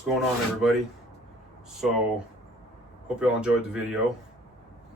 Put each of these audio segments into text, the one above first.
What's going on, everybody? So, hope you all enjoyed the video.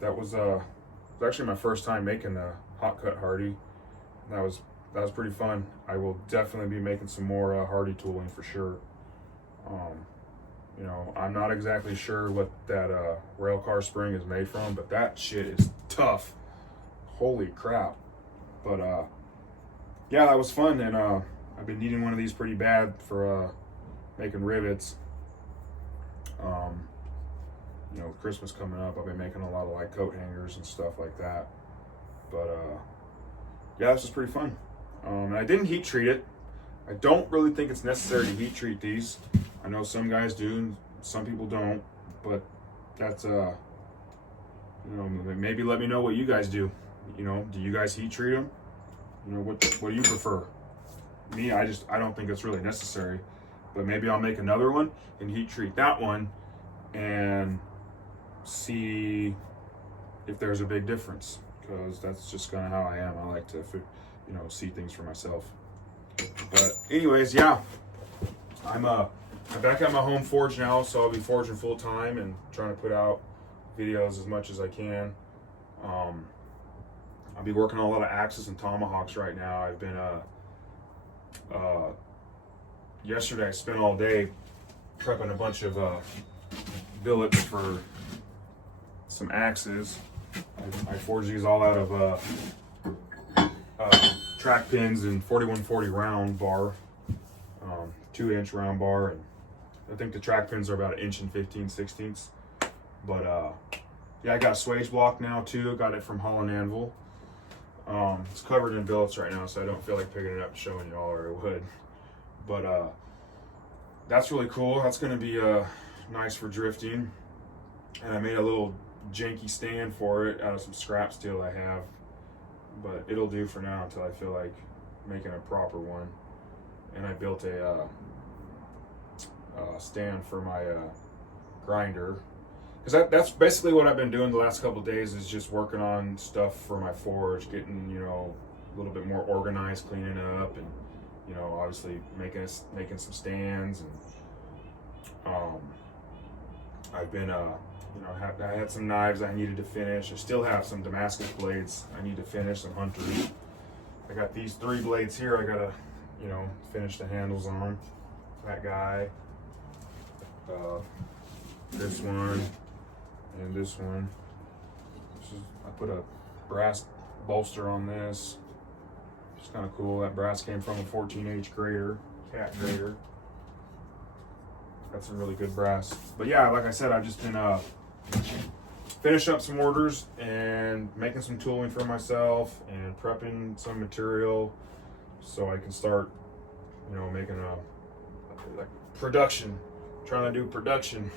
That was actually my first time making a hot cut Hardy. That was pretty fun. I will definitely be making some more Hardy tooling for sure. You know, I'm not exactly sure what that railcar spring is made from, but that shit is tough. Holy crap. But yeah, that was fun, and I've been needing one of these pretty bad for making rivets. You know, with Christmas coming up, I've been making a lot of like coat hangers and stuff like that. But yeah, this was pretty fun. And I didn't heat treat it. I don't really think it's necessary to heat treat these. I know some guys do, and some people don't. But that's you know, maybe let me know what you guys do. You know, do you guys heat treat them? You know, what do you prefer? Me, I don't think it's really necessary. But maybe I'll make another one and heat treat that one and see if there's a big difference, because that's just kind of how I am. I like to, you know, see things for myself. But anyways, yeah, I'm back at my home forge now, so I'll be forging full time and trying to put out videos as much as I can. I'll be working on a lot of axes and tomahawks right now. I've been yesterday I spent all day prepping a bunch of billets for some axes. I forged these all out of track pins and 4140 round bar, 2-inch round bar, and I think the track pins are about 1 inch and 15/16. But yeah, I got a swage block now too. I got it from Holland Anvil. It's covered in billets right now, so I don't feel like picking it up and showing y'all, or I would. But that's really cool. That's going to be nice for drifting. And I made a little janky stand for it out of some scrap steel I have. But it'll do for now until I feel like making a proper one. And I built a stand for my grinder. Because that's basically what I've been doing the last couple of days, is just working on stuff for my forge, getting, you know, a little bit more organized, cleaning up, and, you know, obviously making some stands. And I've been you know, I had some knives I needed to finish. I still have some Damascus blades I need to finish, some hunters. I got these 3 blades here I gotta, you know, finish the handles on. That guy, this one, and this one. I put a brass bolster on this. It's kind of cool. That brass came from a 14H grater, cat grater. Got some really good brass. But yeah, like I said, I've just been finishing up some orders and making some tooling for myself and prepping some material so I can start, you know, making like production. Trying to do production.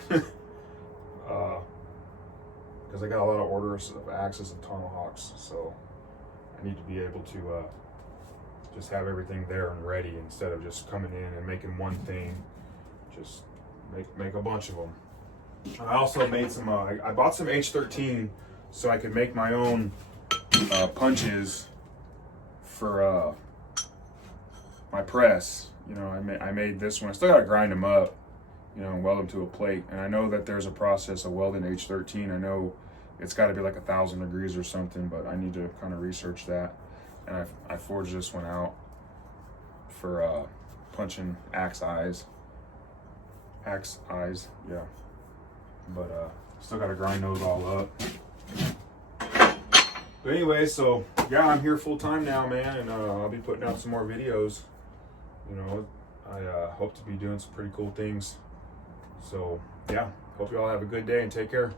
Because I got a lot of orders of axes and tomahawks, so I need to be able to just have everything there and ready, instead of just coming in and making one thing. Just make a bunch of them. I also made some. I bought some H13 so I could make my own punches for my press. You know, I made this one. I still gotta grind them up, you know, and weld them to a plate. And I know that there's a process of welding H13. I know it's got to be like 1,000 degrees or something, but I need to kind of research that. And I forged this one out for punching axe eyes, yeah. But still got to grind those all up. But anyway, so yeah, I'm here full time now, man, and I'll be putting out some more videos. You know, I hope to be doing some pretty cool things. So yeah, hope you all have a good day and take care.